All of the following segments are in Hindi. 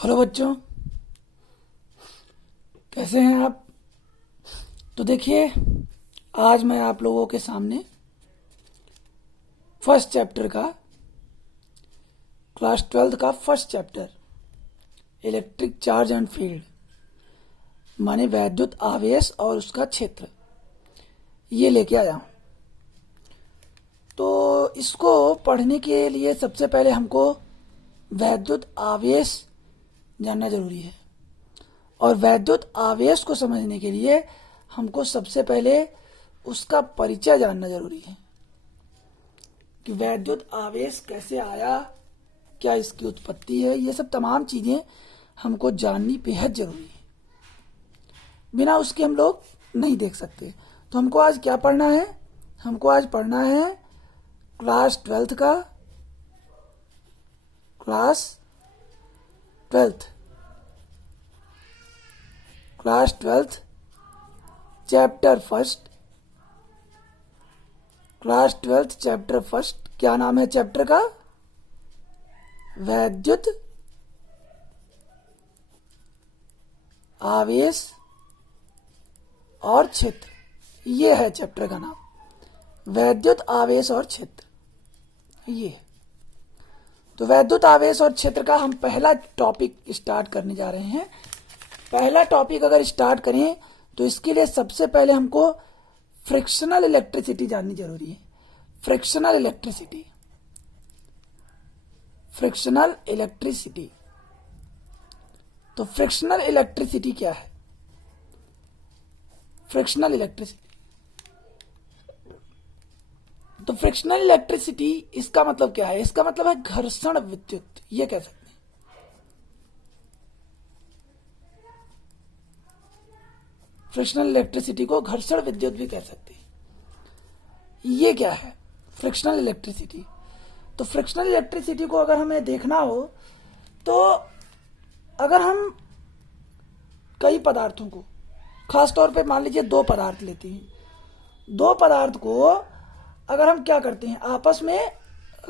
हेलो बच्चों, कैसे हैं आप। तो देखिए, आज मैं आप लोगों के सामने फर्स्ट चैप्टर का, क्लास 12th का first chapter electric charge and field, माने वैद्युत आवेश और उसका क्षेत्र, ये लेके आया हूँ। तो इसको पढ़ने के लिए सबसे पहले हमको वैद्युत आवेश जानना जरूरी है, और वैद्युत आवेश को समझने के लिए हमको सबसे पहले उसका परिचय जानना जरूरी है कि वैद्युत आवेश कैसे आया, क्या इसकी उत्पत्ति है। ये सब तमाम चीज़ें हमको जाननी बेहद जरूरी है, बिना उसके हम लोग नहीं देख सकते। तो हमको आज क्या पढ़ना है? हमको आज पढ़ना है क्लास 12th का, class 12th chapter first, class 12th chapter first. क्या नाम है चैप्टर का? वैद्युत आवेश और क्षेत्र, ये है चैप्टर का नाम, वैद्युत आवेश और क्षेत्र। ये तो वैद्युत आवेश और क्षेत्र का हम पहला टॉपिक स्टार्ट करने जा रहे हैं। पहला टॉपिक अगर स्टार्ट करें तो इसके लिए सबसे पहले हमको फ्रिक्शनल इलेक्ट्रिसिटी जाननी जरूरी है। Frictional electricity, frictional electricity. तो फ्रिक्शनल इलेक्ट्रिसिटी क्या है? फ्रिक्शनल इलेक्ट्रिसिटी, तो फ्रिक्शनल इलेक्ट्रिसिटी इसका मतलब क्या है? इसका मतलब है घर्षण विद्युत, ये कह सकते हैं। फ्रिक्शनल इलेक्ट्रिसिटी को घर्षण विद्युत भी कह सकते हैं। ये क्या है फ्रिक्शनल इलेक्ट्रिसिटी? तो फ्रिक्शनल इलेक्ट्रिसिटी को अगर हमें देखना हो तो अगर हम कई पदार्थों को, खास तौर पे मान लीजिए दो पदार्थ लेते हैं, दो पदार्थ को अगर हम क्या करते हैं, आपस में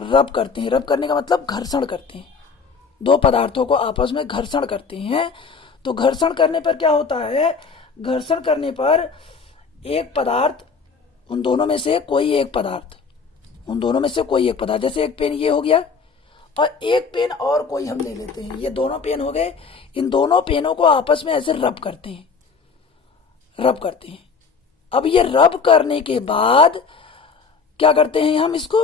रब करते हैं। रब करने का मतलब घर्षण करते हैं। दो पदार्थों को आपस में घर्षण करते हैं। तो घर्षण करने पर क्या होता है? घर्षण करने पर एक पदार्थ, उन दोनों में से कोई एक पदार्थ, उन दोनों में से कोई एक पदार्थ, जैसे एक पेन ये हो गया और एक पेन और कोई हम ले लेते हैं, ये दोनों पेन हो गए। इन दोनों पेनों को आपस में ऐसे रब करते हैं, रब करते हैं। अब ये रब करने के बाद क्या करते हैं, हम इसको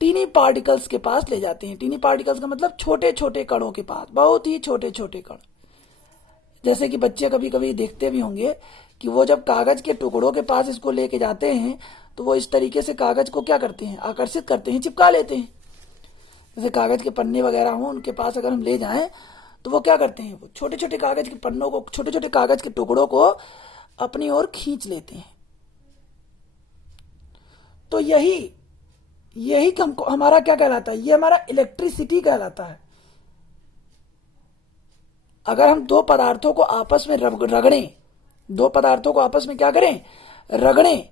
टीनी पार्टिकल्स के पास ले जाते हैं। टीनी पार्टिकल्स का मतलब छोटे छोटे कणों के पास, बहुत ही छोटे छोटे कण। जैसे कि बच्चे कभी कभी देखते भी होंगे कि वो जब कागज के टुकड़ों के पास इसको लेके जाते हैं तो वो इस तरीके से कागज को क्या करते हैं, आकर्षित करते हैं, चिपका लेते हैं। जैसे कागज के पन्ने वगैरह हों, उनके पास अगर हम ले जाएं तो वो क्या करते हैं, वो छोटे छोटे कागज के पन्नों को, छोटे छोटे कागज के टुकड़ों को अपनी ओर खींच लेते हैं। तो यही हमको, हमारा क्या कहलाता है? ये हमारा इलेक्ट्रिसिटी कहलाता है। अगर हम दो पदार्थों को आपस में रगड़ें, दो पदार्थों को आपस में क्या करें, रगड़ें,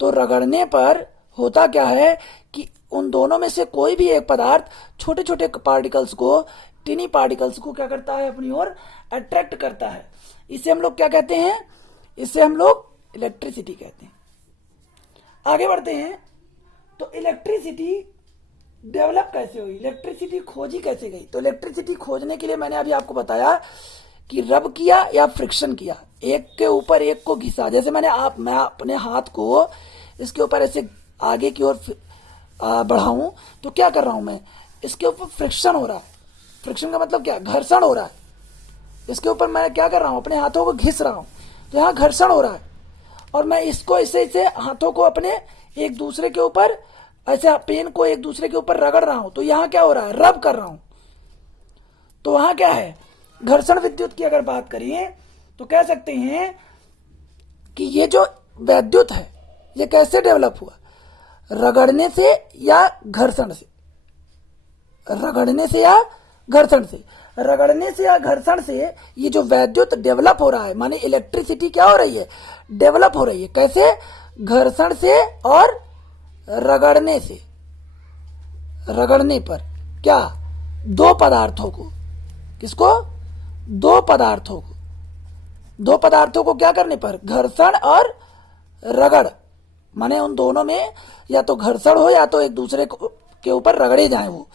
तो रगड़ने पर होता क्या है कि उन दोनों में से कोई भी एक पदार्थ छोटे छोटे पार्टिकल्स को, टिनी पार्टिकल्स को क्या करता है, अपनी ओर अट्रैक्ट करता है। इसे हम लोग क्या कहते हैं? इसे हम लोग इलेक्ट्रिसिटी कहते हैं। आगे बढ़ते हैं। तो इलेक्ट्रिसिटी डेवलप कैसे हुई, इलेक्ट्रिसिटी खोजी कैसे गई? तो इलेक्ट्रिसिटी खोजने के लिए मैंने अभी आपको बताया कि रब किया या फ्रिक्शन किया, एक के ऊपर एक को घिसा। जैसे मैं अपने हाथ को इसके ऊपर ऐसे आगे की ओर बढ़ाऊं तो क्या कर रहा हूं मैं, इसके ऊपर फ्रिक्शन हो रहा है। फ्रिक्शन का मतलब क्या? घर्षण हो रहा है। इसके ऊपर मैं क्या कर रहा हूं, अपने हाथों को घिस रहा हूं, तो यहाँ घर्षण हो रहा है। और मैं इसको इसे हाथों को अपने एक दूसरे के ऊपर, ऐसे पेन को एक दूसरे के ऊपर रगड़ रहा हूं, तो यहां क्या हो रहा है, रब कर रहा हूं। तो वहां क्या है, घर्षण विद्युत की अगर बात करिए तो कह सकते हैं कि ये जो वैद्युत है ये कैसे डेवलप हुआ, रगड़ने से या घर्षण से, रगड़ने से या घर्षण से। रगड़ने से या घर्षण से ये जो वैद्युत डेवलप हो रहा है, माने इलेक्ट्रिसिटी क्या हो रही है, डेवलप हो रही है। कैसे? घर्षण से और रगड़ने से। रगड़ने पर क्या, दो पदार्थों को, किसको, दो पदार्थों को क्या करने पर, घर्षण और रगड़, माने उन दोनों में या तो घर्षण हो या तो एक दूसरे के ऊपर रगड़े जाएं वो,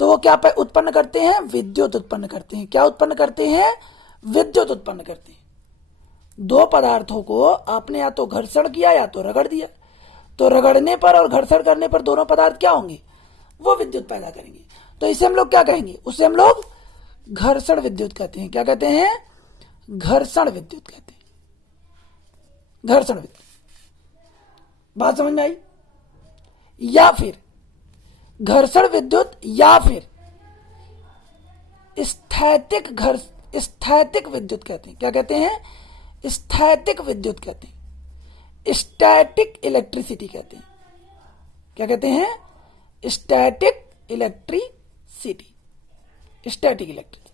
तो वो क्या उत्पन्न करते हैं, विद्युत उत्पन्न करते हैं। क्या उत्पन्न करते हैं, विद्युत उत्पन्न करते हैं। दो पदार्थों को आपने या तो घर्षण किया या तो रगड़ दिया, तो रगड़ने पर और घर्षण करने पर दोनों पदार्थ क्या होंगे, वो विद्युत पैदा करेंगे। तो इसे हम लोग क्या कहेंगे, उसे हम लोग घर्षण विद्युत कहते हैं। क्या कहते हैं, घर्षण विद्युत कहते हैं, घर्षण विद्युत। बात समझ में आई? या फिर घर्षण विद्युत या फिर स्थैतिक विद्युत कहते हैं। क्या कहते हैं, स्थैतिक विद्युत कहते हैं, स्टैटिक इलेक्ट्रिसिटी कहते हैं। क्या कहते हैं, स्टैटिक इलेक्ट्रिसिटी, स्टैटिक इलेक्ट्रिसिटी।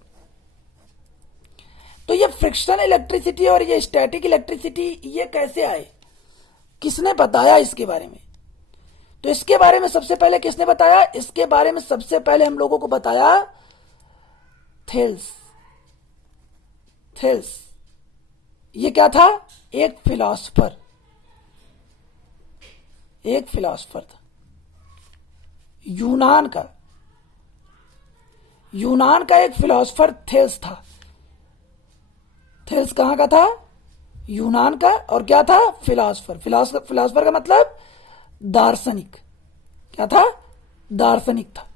तो ये फ्रिक्शन इलेक्ट्रिसिटी और ये स्टैटिक इलेक्ट्रिसिटी ये कैसे आए, किसने बताया इसके बारे में? तो इसके बारे में सबसे पहले किसने बताया, इसके बारे में सबसे पहले हम लोगों को बताया थेल्स। ये क्या था, एक फिलॉसफर था यूनान का एक फिलॉसफर थेल्स था। थेल्स कहां का था, यूनान का, और क्या था, फिलॉसफर का मतलब दार्शनिक। क्या था, दार्शनिक था।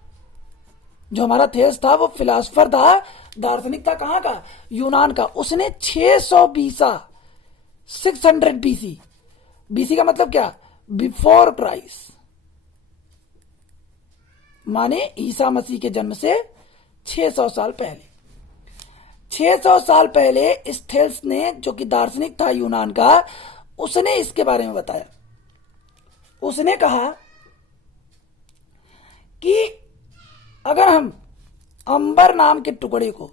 जो हमारा थेल्स था वो फिलॉसफर था, दार्शनिक था। कहां का, यूनान का। उसने 600 बीसी का मतलब क्या, बिफोर क्राइस्ट, माने ईसा मसीह के जन्म से 600 साल पहले, 600 साल पहले इस थेल्स ने, जो कि दार्शनिक था यूनान का, उसने इसके बारे में बताया। उसने कहा कि अगर हम अंबर नाम के टुकड़े को,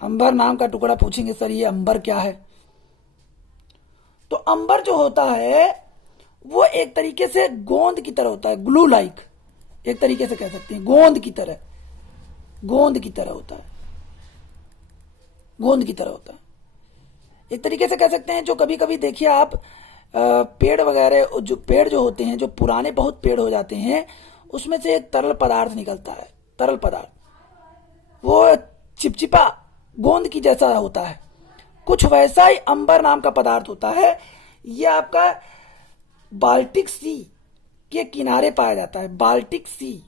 अंबर नाम का टुकड़ा पूछेंगे सर ये अंबर क्या है, तो अंबर जो होता है वो एक तरीके से गोंद की तरह होता है, ग्लू लाइक, एक तरीके से कह सकते हैं गोंद की तरह होता है, गोंद की तरह होता है। एक तरीके से कह सकते हैं, जो कभी कभी देखिए आप पेड़ वगैरह, जो पेड़ जो होते हैं, जो पुराने बहुत पेड़ हो जाते हैं, उसमें से एक तरल पदार्थ निकलता है, तरल पदार्थ, वो चिपचिपा गोंद की जैसा होता है, कुछ वैसा ही अंबर नाम का पदार्थ होता है। ये आपका बाल्टिक सी के किनारे पाया जाता है, बाल्टिक सी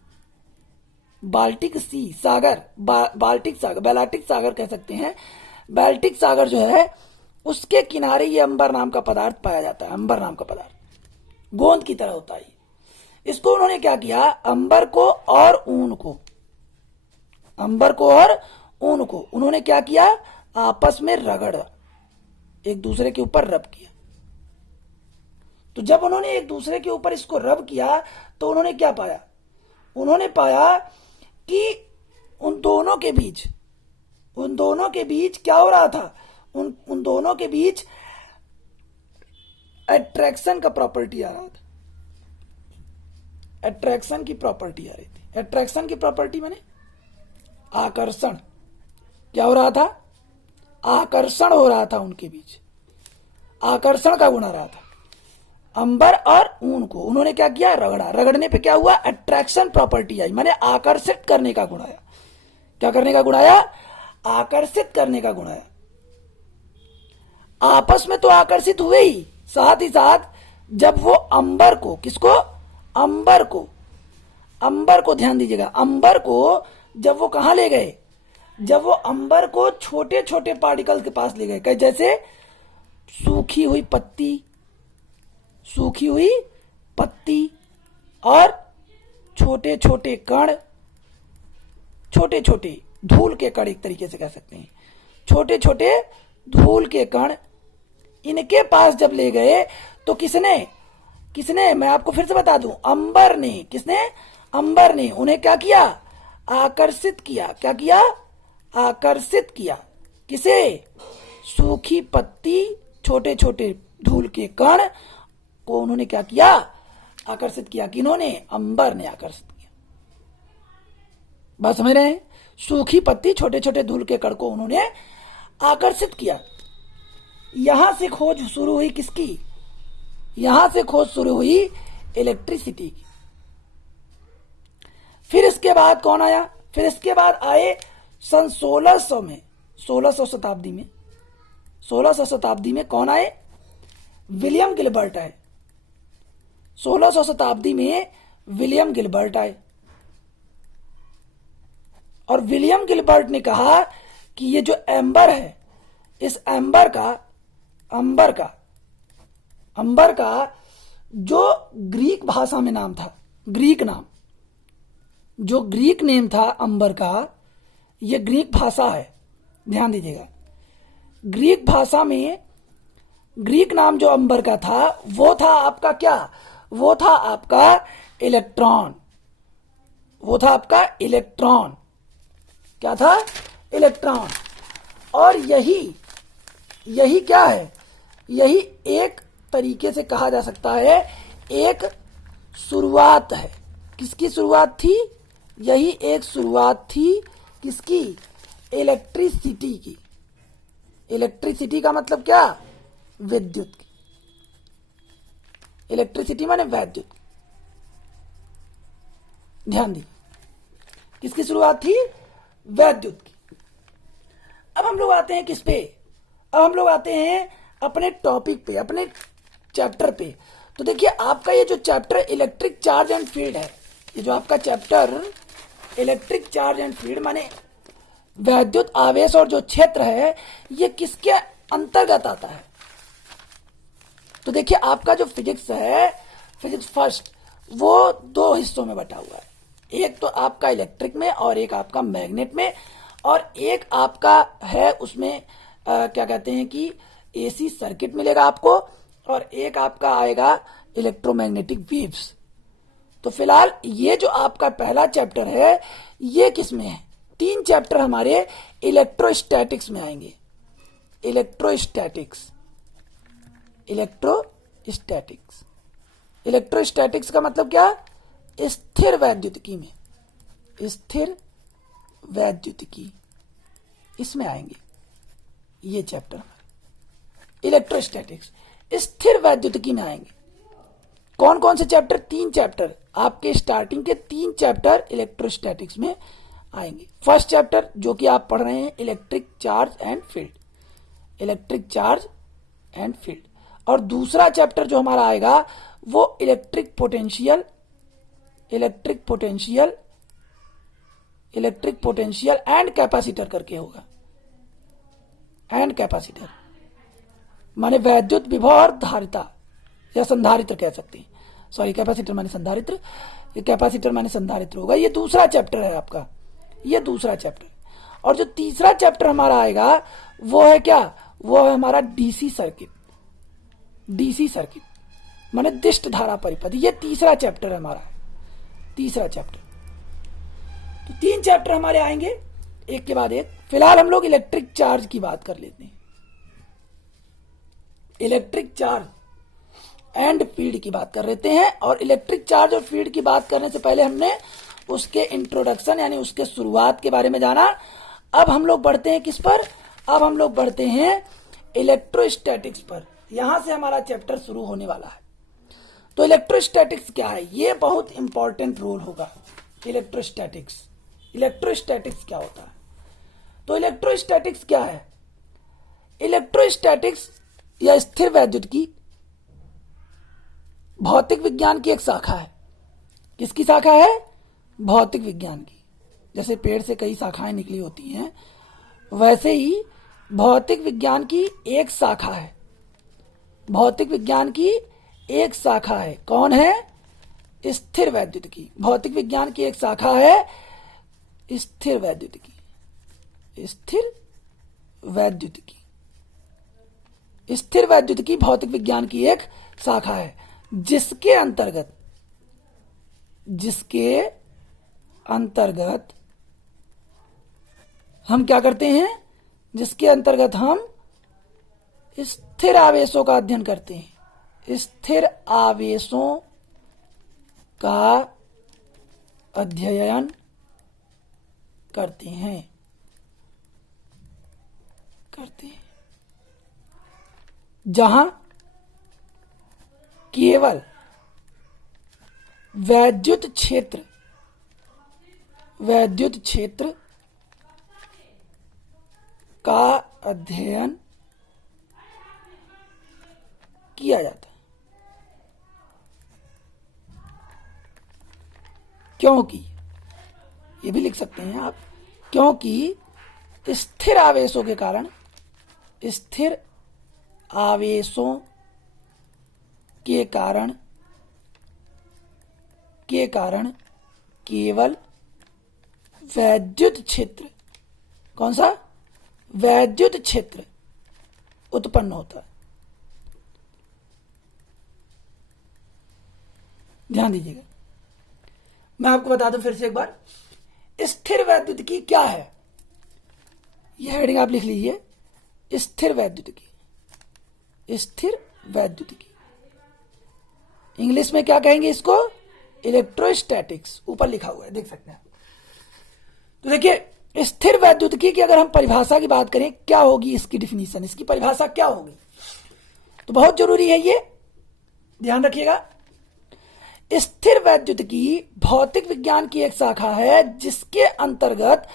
सागर, बाल्टिक सागर कह सकते हैं। बाल्टिक सागर जो है उसके किनारे ये अंबर नाम का पदार्थ पाया जाता है। अंबर नाम का पदार्थ गोंद की तरह होता है। इसको उन्होंने क्या किया, अंबर को और ऊन को उन्होंने क्या किया, आपस में रगड़ा, एक दूसरे के ऊपर रब किया। तो जब उन्होंने एक दूसरे के ऊपर इसको रब किया तो उन्होंने क्या पाया, उन्होंने पाया कि उन दोनों के बीच क्या हो रहा था, उन दोनों के बीच अट्रैक्शन का प्रॉपर्टी आ रहा था, अट्रैक्शन की प्रॉपर्टी आ रही थी। अट्रैक्शन की प्रॉपर्टी माने आकर्षण। क्या हो रहा था, आकर्षण हो रहा था उनके बीच, आकर्षण का गुण आ रहा था। अंबर और ऊन को उन्होंने क्या किया, रगड़ा। रगड़ने पे क्या हुआ, अट्रैक्शन प्रॉपर्टी आई, माने आकर्षित करने का गुण आया। क्या करने का गुण आया, आकर्षित करने का गुण आया। आपस में तो आकर्षित हुए ही, साथ ही साथ जब वो अंबर को, किसको, अंबर को ध्यान दीजिएगा, अंबर को जब वो कहां ले गए, जब वो अंबर को छोटे छोटे पार्टिकल्स के पास ले गए, जैसे सूखी हुई पत्ती और छोटे छोटे कण, छोटे छोटे धूल के कण, एक तरीके से कह सकते हैं छोटे छोटे धूल के कण, इनके पास जब ले गए तो किसने मैं आपको फिर से बता दूं, अंबर ने, किसने, अंबर ने उन्हें क्या किया, आकर्षित किया। क्या किया, आकर्षित किया। किसे, सूखी पत्ती, छोटे छोटे धूल के कण को उन्होंने क्या किया, आकर्षित किया। किन्होंने, अंबर ने आकर्षित किया। बात समझ रहे हैं, सूखी पत्ती, छोटे छोटे धूल के कण को उन्होंने आकर्षित किया। यहां से खोज शुरू हुई किसकी? यहां से खोज शुरू हुई इलेक्ट्रिसिटी की। फिर इसके बाद कौन आया? फिर इसके बाद आए सन 1600 में, 1600 शताब्दी में, 1600 शताब्दी में कौन आए? विलियम गिलबर्ट आए। 1600 शताब्दी में विलियम गिलबर्ट आए और विलियम गिलबर्ट ने कहा कि ये जो एम्बर है, इस अंबर का जो ग्रीक भाषा में नाम था, ग्रीक नाम, जो ग्रीक नेम था अंबर का, ये ग्रीक भाषा है, ध्यान दीजिएगा। ग्रीक भाषा में ग्रीक नाम जो अंबर का था वो था आपका क्या? वो था आपका इलेक्ट्रॉन। वो था आपका इलेक्ट्रॉन। क्या था? इलेक्ट्रॉन। और यही क्या है? यही एक तरीके से कहा जा सकता है एक शुरुआत है। किसकी शुरुआत थी? यही एक शुरुआत थी किसकी? इलेक्ट्रिसिटी की। इलेक्ट्रिसिटी का मतलब क्या? विद्युत की। इलेक्ट्रिसिटी माने वैद्युत। ध्यान दी, किसकी शुरुआत थी? वैद्युत की। अब हम लोग आते हैं किस पे? अब हम लोग आते हैं अपने टॉपिक पे, अपने चैप्टर पे। तो देखिए आपका ये जो chapter electric charge and field है, ये जो आपका chapter electric charge and field माने वैद्युत आवेश और जो क्षेत्र है, ये किसके अंतर्गत आता है? तो देखिए आपका जो फिजिक्स है, फिजिक्स फर्स्ट, वो दो हिस्सों में बटा हुआ है। एक तो आपका इलेक्ट्रिक में और एक आपका मैग्नेट में, और एक आपका है उसमें क्या कहते हैं कि एसी सर्किट मिलेगा आपको, और एक आपका आएगा इलेक्ट्रोमैग्नेटिक वेव्स। तो फिलहाल ये जो आपका पहला चैप्टर है ये किस में है? 3 चैप्टर हमारे इलेक्ट्रोस्टैटिक्स में आएंगे। इलेक्ट्रोस्टैटिक्स, इलेक्ट्रोस्टैटिक्स, इलेक्ट्रोस्टैटिक्स का मतलब क्या? स्थिर वैद्युतिकी में, स्थिर वैद्युतिकी, इसमें आएंगे ये चैप्टर हमारे इलेक्ट्रोस्टैटिक्स। स्थिर वैद्युतिकी में आएंगे कौन कौन से चैप्टर? 3 चैप्टर आपके स्टार्टिंग के 3 चैप्टर इलेक्ट्रोस्टैटिक्स में आएंगे। फर्स्ट चैप्टर जो कि आप पढ़ रहे हैं electric charge and field, electric charge and field. और दूसरा चैप्टर जो हमारा आएगा वो electric potential, electric potential, electric potential and capacitor करके होगा। एंड कैपेसिटर माने वैद्युत विभव और धारिता या संधारित्र कह सकते हैं। सॉरी, कैपेसिटर माने संधारित्र, ये कैपेसिटर माने संधारित्र होगा। ये दूसरा चैप्टर है आपका, ये दूसरा चैप्टर। और जो तीसरा चैप्टर हमारा आएगा वो है क्या? वो है हमारा डीसी सर्किट, डीसी सर्किट माने दिष्ट धारा परिपथ। ये तीसरा चैप्टर है हमारा, तीसरा चैप्टर। तो 3 चैप्टर हमारे आएंगे एक के बाद एक। फिलहाल हम लोग इलेक्ट्रिक चार्ज की बात कर लेते हैं, इलेक्ट्रिक चार्ज एंड फील्ड की बात कर लेते हैं। और इलेक्ट्रिक चार्ज और फील्ड की बात करने से पहले हमने उसके इंट्रोडक्शन यानी उसके शुरुआत के बारे में जाना। अब हम लोग बढ़ते हैं किस पर? अब हम लोग बढ़ते हैं इलेक्ट्रोस्टैटिक्स पर। यहां से हमारा चैप्टर शुरू होने वाला है। तो इलेक्ट्रोस्टैटिक्स क्या है? ये बहुत इंपॉर्टेंट रोल होगा इलेक्ट्रोस्टैटिक्स। इलेक्ट्रोस्टैटिक्स क्या होता है? तो इलेक्ट्रोस्टैटिक्स क्या है? इलेक्ट्रोस्टैटिक्स या स्थिर वैद्युतिकी भौतिक विज्ञान की एक शाखा है। किसकी शाखा है? भौतिक विज्ञान की। जैसे पेड़ से कई शाखाएं निकली होती हैं, वैसे ही भौतिक विज्ञान की एक शाखा है। भौतिक विज्ञान की एक शाखा है। कौन है? स्थिर वैद्युतिकी। भौतिक विज्ञान की एक शाखा है स्थिर वैद्युतिकी। स्थिर वैद्युतिकी, स्थिर वैद्युतिकी भौतिक विज्ञान की एक शाखा है, जिसके अंतर्गत हम क्या करते हैं? जिसके अंतर्गत हम स्थिर आवेशों का अध्ययन करते हैं। स्थिर आवेशों का अध्ययन करते हैं। जहां केवल वैद्युत क्षेत्र का अध्ययन किया जाता है। क्योंकि ये भी लिख सकते हैं आप, क्योंकि स्थिर आवेशों के कारण केवल वैद्युत क्षेत्र, कौन सा? वैद्युत क्षेत्र उत्पन्न होता है। ध्यान दीजिएगा, मैं आपको बता दूं फिर से एक बार, स्थिर वैद्युतिकी क्या है। यह हेडिंग आप लिख लीजिए, स्थिर वैद्युतिकी। इंग्लिश में क्या कहेंगे इसको? इलेक्ट्रोस्टैटिक्स। ऊपर लिखा हुआ है, देख सकते हैं। तो देखिए, स्थिर वैद्युतिकी की अगर हम परिभाषा की बात करें, क्या होगी इसकी डिफिनीशन, इसकी परिभाषा क्या होगी, तो बहुत जरूरी है, ये ध्यान रखिएगा। स्थिर वैद्युतिकी भौतिक विज्ञान की एक शाखा है जिसके अंतर्गत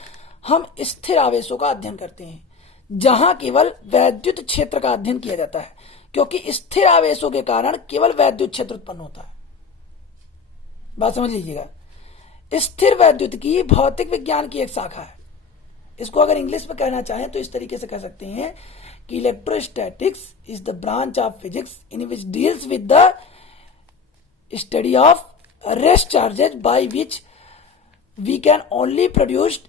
हम स्थिर आवेशों का अध्ययन करते हैं, जहां केवल वैद्युत क्षेत्र का अध्ययन किया जाता है, क्योंकि स्थिर आवेशों के कारण केवल वैद्युत क्षेत्र उत्पन्न होता है। बात समझ लीजिएगा। स्थिर वैद्युतिकी भौतिक विज्ञान की एक शाखा है। इसको अगर इंग्लिश में कहना चाहें तो इस तरीके से कह सकते हैं कि electrostatics is the branch of physics in which deals with the study of rest charges by which we can only produce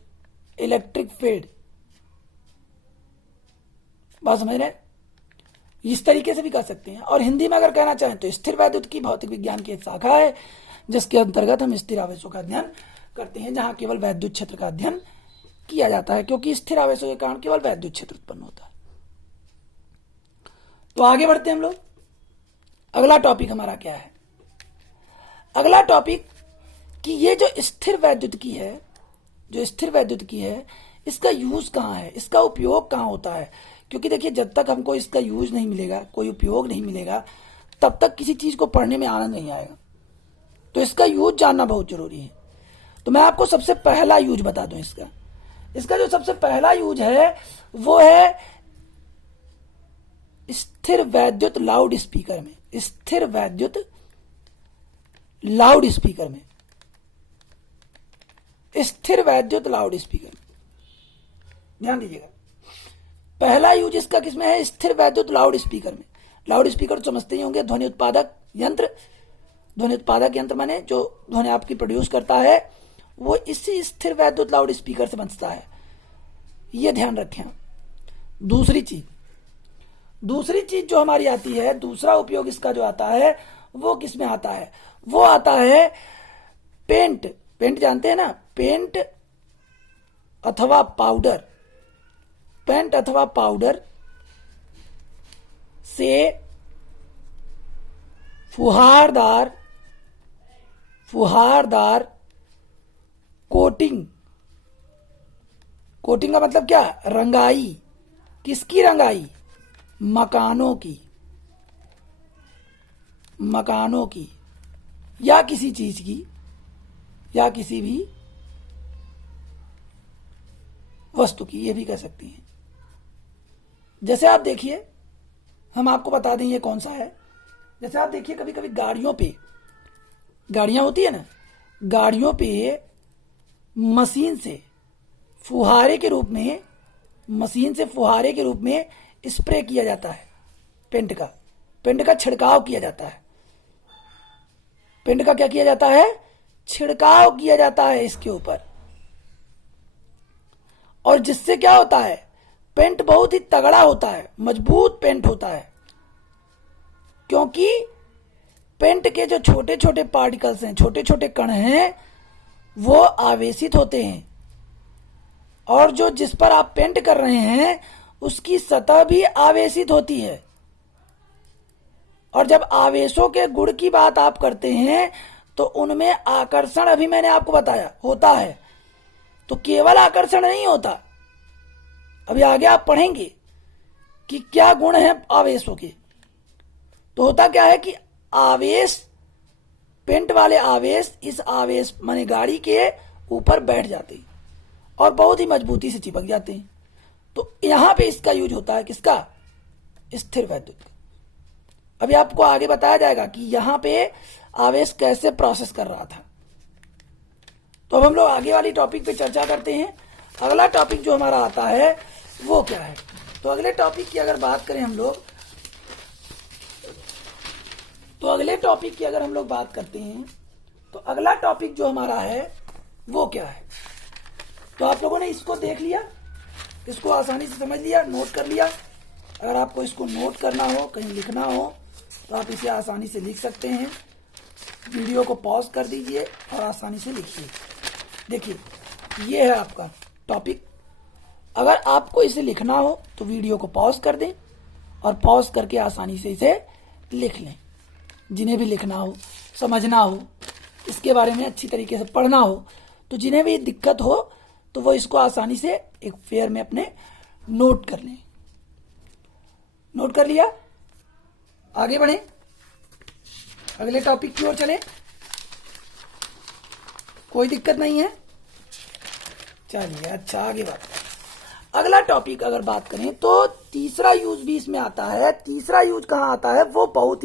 electric field. बात समझ रहे हैं? इस तरीके से भी कह सकते हैं। और हिंदी में अगर कहना चाहें तो स्थिर वैद्युतिकी भौतिक विज्ञान की एक शाखा है जिसके अंतर्गत हम स्थिर आवेशों का अध्ययन करते हैं, जहां केवल वैद्युत क्षेत्र का अध्ययन किया जाता है, क्योंकि स्थिर आवेशों के कारण केवल वैद्युत क्षेत्र उत्पन्न होता है। तो आगे बढ़ते हैं हम लोग। अगला टॉपिक हमारा क्या है? अगला टॉपिक कि ये जो स्थिर वैद्युतिकी है, इसका यूज कहां है, इसका उपयोग कहां होता है। क्योंकि देखिए, जब तक हमको इसका यूज नहीं मिलेगा, कोई उपयोग नहीं मिलेगा, तब तक किसी चीज को पढ़ने में आनंद नहीं आएगा। तो इसका यूज जानना बहुत जरूरी है। तो मैं आपको सबसे पहला यूज बता दूं इसका जो सबसे पहला यूज है वो है स्थिर वैद्युत लाउड स्पीकर में। ध्यान दीजिएगा, पहला यूज इसका किसमें है? स्थिर वैद्युत लाउड स्पीकर में। लाउड स्पीकर तो समझते ही होंगे, ध्वनि उत्पादक यंत्र माने जो ध्वनि आपकी प्रोड्यूस करता है, वो इसी स्थिर वैद्युत लाउड स्पीकर से बनता है। ये ध्यान रखें। दूसरी चीज जो हमारी आती है, दूसरा उपयोग इसका जो आता है, वो किस में आता है? वो आता है पेंट जानते हैं ना, पेंट अथवा पाउडर से फुहारदार कोटिंग का मतलब क्या? रंगाई। किसकी रंगाई? मकानों की या किसी चीज की या किसी भी वस्तु की, ये भी कह सकती हैं। जैसे आप देखिए, हम आपको बता दें ये कौन सा है। जैसे आप देखिए, कभी कभी गाड़ियां होती है ना, गाड़ियों पे मशीन से फुहारे के रूप में स्प्रे किया जाता है। पेंट का छिड़काव किया जाता है। पेंट का क्या किया जाता है? छिड़काव किया जाता है इसके ऊपर। और जिससे क्या होता है? पेंट बहुत ही तगड़ा होता है, मजबूत पेंट होता है, क्योंकि पेंट के जो छोटे छोटे पार्टिकल्स हैं, छोटे छोटे कण हैं, वो आवेशित होते हैं। और जो जिस पर आप पेंट कर रहे हैं उसकी सतह भी आवेशित होती है। और जब आवेशों के गुण की बात आप करते हैं तो उनमें आकर्षण, अभी मैंने आपको बताया, होता है। तो केवल आकर्षण नहीं होता, अभी आगे आप पढ़ेंगे कि क्या गुण है आवेशों के। तो होता क्या है कि आवेश, पेंट वाले आवेश इस आवेश माने गाड़ी के ऊपर बैठ जाते हैं और बहुत ही मजबूती से चिपक जाते हैं। तो यहां पे इसका यूज होता है किसका? स्थिर वैद्युत का। अभी आपको आगे बताया जाएगा कि यहां पे आवेश कैसे प्रोसेस कर रहा था। तो अब हम लोग आगे वाली टॉपिक पे चर्चा करते हैं। अगला टॉपिक जो हमारा आता है वो क्या है? तो अगले टॉपिक की अगर बात करें हम लोग, तो अगले टॉपिक की अगर हम लोग बात करते हैं तो अगला टॉपिक जो हमारा है वो क्या है? तो आप लोगों ने इसको देख लिया, इसको आसानी से समझ लिया, नोट कर लिया। अगर आपको इसको नोट करना हो, कहीं लिखना हो, तो आप इसे आसानी से लिख सकते हैं। वीडियो को पॉज कर दीजिए और आसानी से लिखिए। देखिए, ये है आपका टॉपिक। अगर आपको इसे लिखना हो तो वीडियो को पॉज कर दें और पॉज करके आसानी से इसे लिख लें। जिन्हें भी लिखना हो, समझना हो, इसके बारे में अच्छी तरीके से पढ़ना हो, तो जिन्हें भी दिक्कत हो तो वो इसको आसानी से एक फेयर में अपने नोट कर लें। नोट कर लिया? आगे बढ़े, अगले टॉपिक की ओर चले। कोई दिक्कत नहीं है? चलिए, अच्छा आगे बात करें। अगला टॉपिक अगर बात करें तो तीसरा यूज भी इसमें आता है। तीसरा यूज कहाँ आता है? वो बहुत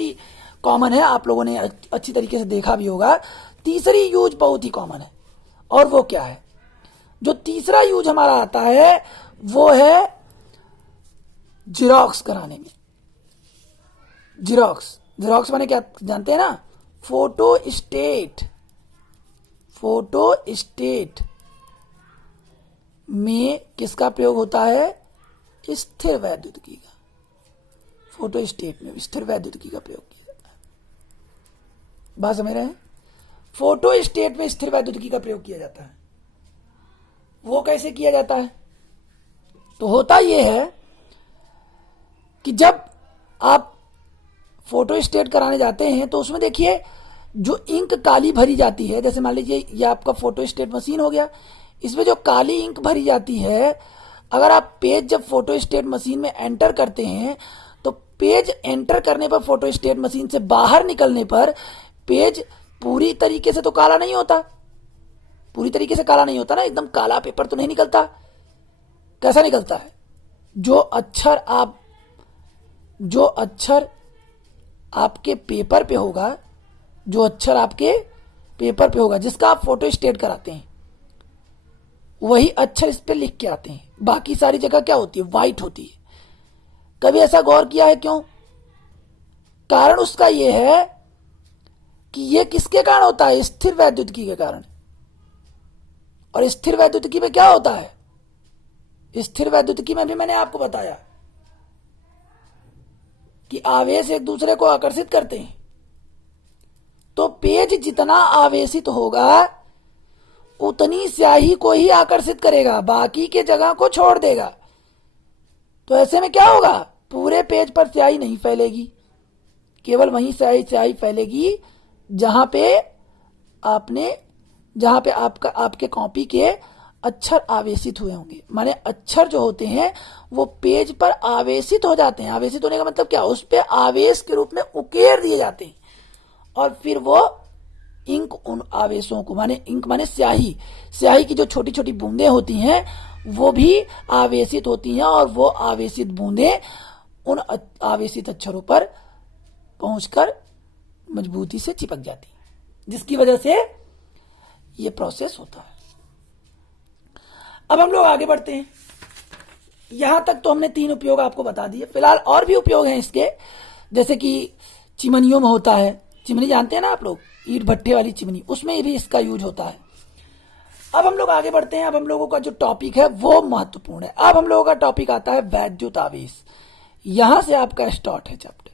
ही कॉमन है, आप लोगों ने अच्छी तरीके से देखा भी होगा। तीसरी यूज बहुत ही कॉमन है, और वो क्या है? जो तीसरा यूज हमारा आता है वो है जिरोक्स कराने में। जिरोक्स माने क्या जानते हैं ना? फोटोस्टेट। फोटोस्टेट में किसका प्रयोग होता है? स्थिर वैद्युतिकी का। फोटोस्टेट में स्थिर वैद्युतिकी का प्रयोग किया जाता है। बात समझ रहे हैं? फोटोस्टेट में स्थिर वैद्युतिकी का प्रयोग किया जाता है। वो कैसे किया जाता है? तो होता यह है कि जब आप फोटोस्टेट कराने जाते हैं तो उसमें देखिए, जो इंक काली भरी जाती है, जैसे मान लीजिए ये आपका फोटोस्टेट मशीन हो गया, इसमें जो काली इंक भरी जाती है, अगर आप पेज जब फोटोस्टेट मशीन में एंटर करते हैं तो पेज एंटर करने पर, फोटोस्टेट मशीन से बाहर निकलने पर पेज पूरी तरीके से तो काला नहीं होता। पूरी तरीके से काला नहीं होता ना, एकदम काला पेपर तो नहीं निकलता। कैसा निकलता है? जो अक्षर आपके पेपर पे होगा, जो अक्षर आपके पेपर पे होगा जिसका आप फोटोस्टेट कराते हैं, वही अक्षर इस पे लिख के आते हैं। बाकी सारी जगह क्या होती है? वाइट होती है। कभी ऐसा गौर किया है क्यों? कारण उसका यह है कि यह किसके कारण होता है? स्थिर वैद्युतिकी के कारण। और स्थिर वैद्युतिकी में क्या होता है? स्थिर वैद्युतिकी में भी मैंने आपको बताया कि आवेश एक दूसरे को आकर्षित करते हैं। तो पेज जितना आवेशित होगा उतनी स्याही को ही आकर्षित करेगा, बाकी के जगह को छोड़ देगा। तो ऐसे में क्या होगा? पूरे पेज पर स्याही नहीं फैलेगी, केवल वहीं स्याही फैलेगी जहां पे आपके कॉपी के अक्षर आवेशित हुए होंगे। माने अक्षर जो होते हैं वो पेज पर आवेशित हो जाते हैं। आवेशित होने का मतलब क्या? उस पे आवेश के रूप में उकेर दिए जाते हैं, और फिर वो इंक उन आवेशों को, माने इंक माने स्याही की जो छोटी छोटी बूंदें होती हैं वो भी आवेशित होती हैं, और वो आवेशित बूंदें उन आवेशित अक्षरों पर पहुंचकर मजबूती से चिपक जाती हैं, जिसकी वजह से ये प्रोसेस होता है। अब हम लोग आगे बढ़ते हैं। यहां तक तो हमने 3 उपयोग आपको बता दिए। फिलहाल और भी उपयोग हैं इसके, जैसे कि चिमनियों में होता है। चिमनी जानते हैं ना आप लोग, ईंट भट्ठे वाली चिमनी, उसमें भी इसका यूज होता है। अब हम लोग आगे बढ़ते हैं। अब हम लोगों का जो टॉपिक है वो महत्वपूर्ण है। अब हम लोगों का टॉपिक आता है वैद्युत आवेश। यहां से आपका स्टार्ट है चैप्टर,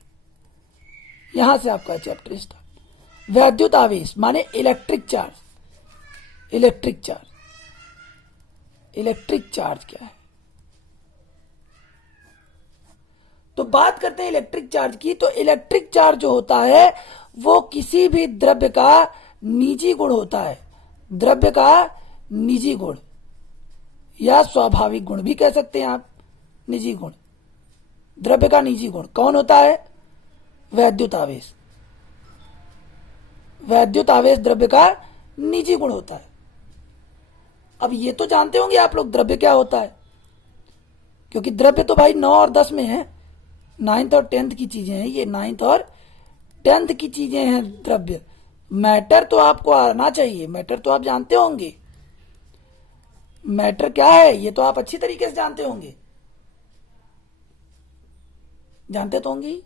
यहां से आपका चैप्टर स्टार्ट। वैद्युत आवेश माने इलेक्ट्रिक चार्ज। इलेक्ट्रिक चार्ज क्या है? तो बात करते हैं इलेक्ट्रिक चार्ज की। तो इलेक्ट्रिक चार्ज जो होता है वो किसी भी द्रव्य का निजी गुण होता है। द्रव्य का निजी गुण या स्वाभाविक गुण भी कह सकते हैं आप। निजी गुण, द्रव्य का निजी गुण कौन होता है? वैद्युत आवेश। वैद्युत आवेश द्रव्य का निजी गुण होता है। अब ये तो जानते होंगे आप लोग द्रव्य क्या होता है, क्योंकि द्रव्य तो भाई 9 और 10 में है, 9th और 10th की चीजें हैं ये, 9th और 10th की चीजें हैं द्रव्य। मैटर तो आपको आना चाहिए, मैटर तो आप जानते होंगे। मैटर क्या है ये तो आप अच्छी तरीके से जानते होंगे, जानते तो होंगे।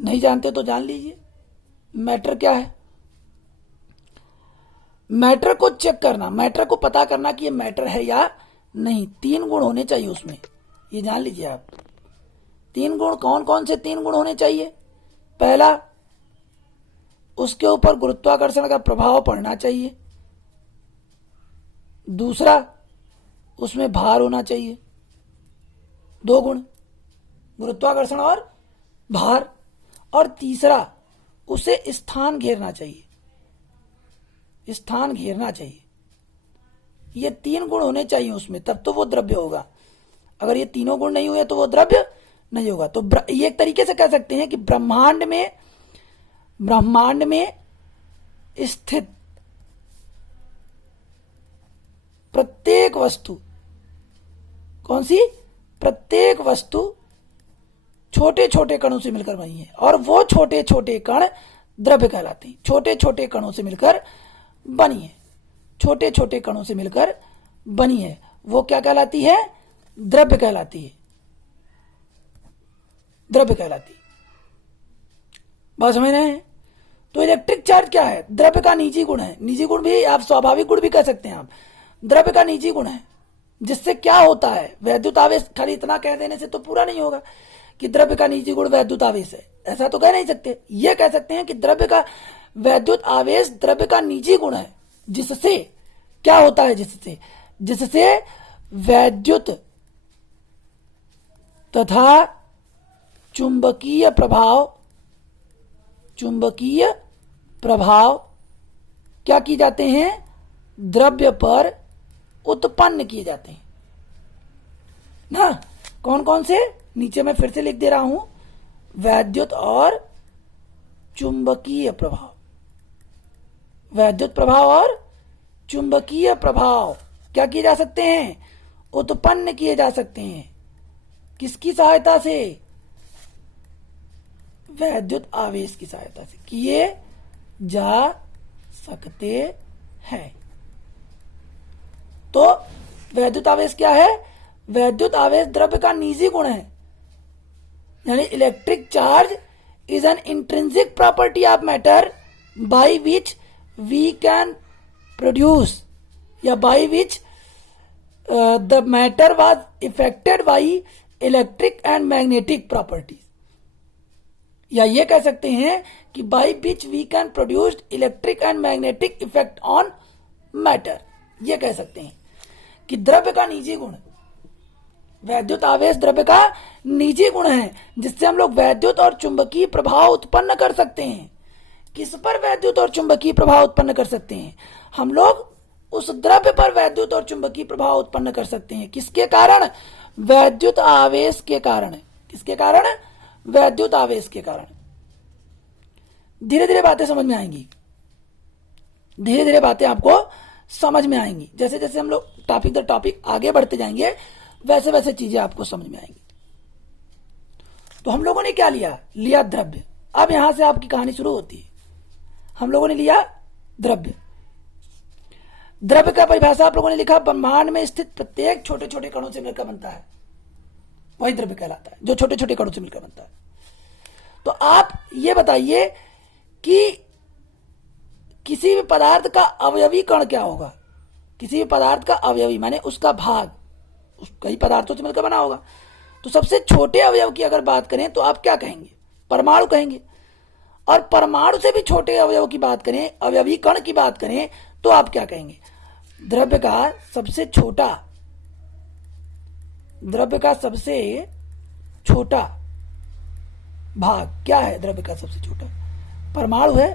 नहीं जानते तो जान लीजिए मैटर क्या है। मैटर को चेक करना, मैटर को पता करना कि ये मैटर है या नहीं, 3 गुण होने चाहिए उसमें, ये जान लीजिए आप। 3 गुण कौन कौन से 3 गुण होने चाहिए? पहला, उसके ऊपर गुरुत्वाकर्षण का प्रभाव पड़ना चाहिए। दूसरा, उसमें भार होना चाहिए। 2 गुण, गुरुत्वाकर्षण और भार। और तीसरा, उसे स्थान घेरना चाहिए, स्थान घेरना चाहिए। ये 3 गुण होने चाहिए उसमें, तब तो वो द्रव्य होगा। अगर ये तीनों गुण नहीं हुए तो वो द्रव्य नहीं होगा। तो ये एक तरीके से कह सकते हैं कि ब्रह्मांड में स्थित प्रत्येक वस्तु, कौन सी? प्रत्येक वस्तु छोटे छोटे कणों से मिलकर बनी है, और वो छोटे छोटे कण द्रव्य कहलाते हैं। छोटे छोटे कणों से मिलकर बनी है, छोटे छोटे कणों से मिलकर बनी है, वो क्या कहलाती है? द्रव्य कहलाती है, द्रव्य कहलाती है। बात समझ रहे हैं? तो इलेक्ट्रिक चार्ज क्या है? द्रव्य का निजी गुण है। निजी गुण भी आप स्वाभाविक गुण भी कह सकते हैं आप, द्रव्य का निजी गुण है। जिससे क्या होता है? वैद्युत आवेश। खाली इतना कह देने से तो पूरा नहीं होगा कि द्रव्य का निजी गुण वैद्युत आवेश है, ऐसा तो कह नहीं सकते। ये कह सकते हैं कि द्रव्य का वैद्युत आवेश द्रव्य का निजी गुण है, जिससे क्या होता है? जिससे वैद्युत तथा चुंबकीय प्रभाव क्या किए जाते हैं? द्रव्य पर उत्पन्न किए जाते हैं ना। कौन कौन से? नीचे मैं फिर से लिख दे रहा हूं, वैद्युत और चुंबकीय प्रभाव। वैद्युत प्रभाव और चुंबकीय प्रभाव क्या किए जा सकते हैं? उत्पन्न किए जा सकते हैं। किसकी सहायता से? वैद्युत आवेश की सहायता से किए जा सकते हैं। तो वैद्युत आवेश क्या है? वैद्युत आवेश द्रव्य का निजी गुण है। यानी electric charge is an intrinsic property of matter by which we can produce, या by which the matter was affected by electric and magnetic properties. या ये कह सकते हैं कि by which we can produce electric and magnetic effect on matter. ये कह सकते हैं कि द्रव्य का निजी गुण, वैद्युत आवेश द्रव्य का निजी गुण है, जिससे हम लोग वैद्युत और चुंबकीय प्रभाव उत्पन्न कर सकते हैं। किस पर वैद्युत और चुंबकीय प्रभाव उत्पन्न कर सकते हैं? हम लोग उस द्रव्य पर वैद्युत और चुंबकीय प्रभाव उत्पन्न कर सकते हैं। किसके कारण? वैद्युत आवेश के कारण। किसके कारण? वैद्युत आवेश के कारण। धीरे धीरे बातें समझ में आएंगी, धीरे धीरे बातें आपको समझ में आएंगी। जैसे जैसे हम लोग टॉपिक दर टॉपिक आगे बढ़ते जाएंगे, वैसे वैसे चीजें आपको समझ में आएंगी। तो हम लोगों ने क्या लिया द्रव्य। अब यहां से आपकी कहानी शुरू होती है। हम लोगों ने लिया द्रव्य। द्रव्य का परिभाषा आप लोगों ने लिखा, ब्रह्मांड में स्थित प्रत्येक छोटे छोटे कणों से मिलकर बनता है, वही द्रव्य कहलाता है, जो छोटे छोटे कणों से मिलकर बनता है। तो आप ये बताइए कि किसी भी पदार्थ का अवयवी कण क्या होगा? किसी भी पदार्थ का अवयवी माने उसका भाग, कई पदार्थों से मिलकर बना होगा। तो सबसे छोटे अवयव की अगर बात करें तो आप क्या कहेंगे? परमाणु कहेंगे। और परमाणु से भी छोटे अवयव की बात करें, अवयवी कण की बात करें, तो आप क्या कहेंगे? द्रव्य का सबसे छोटा भाग क्या है? द्रव्य का सबसे छोटा परमाणु है।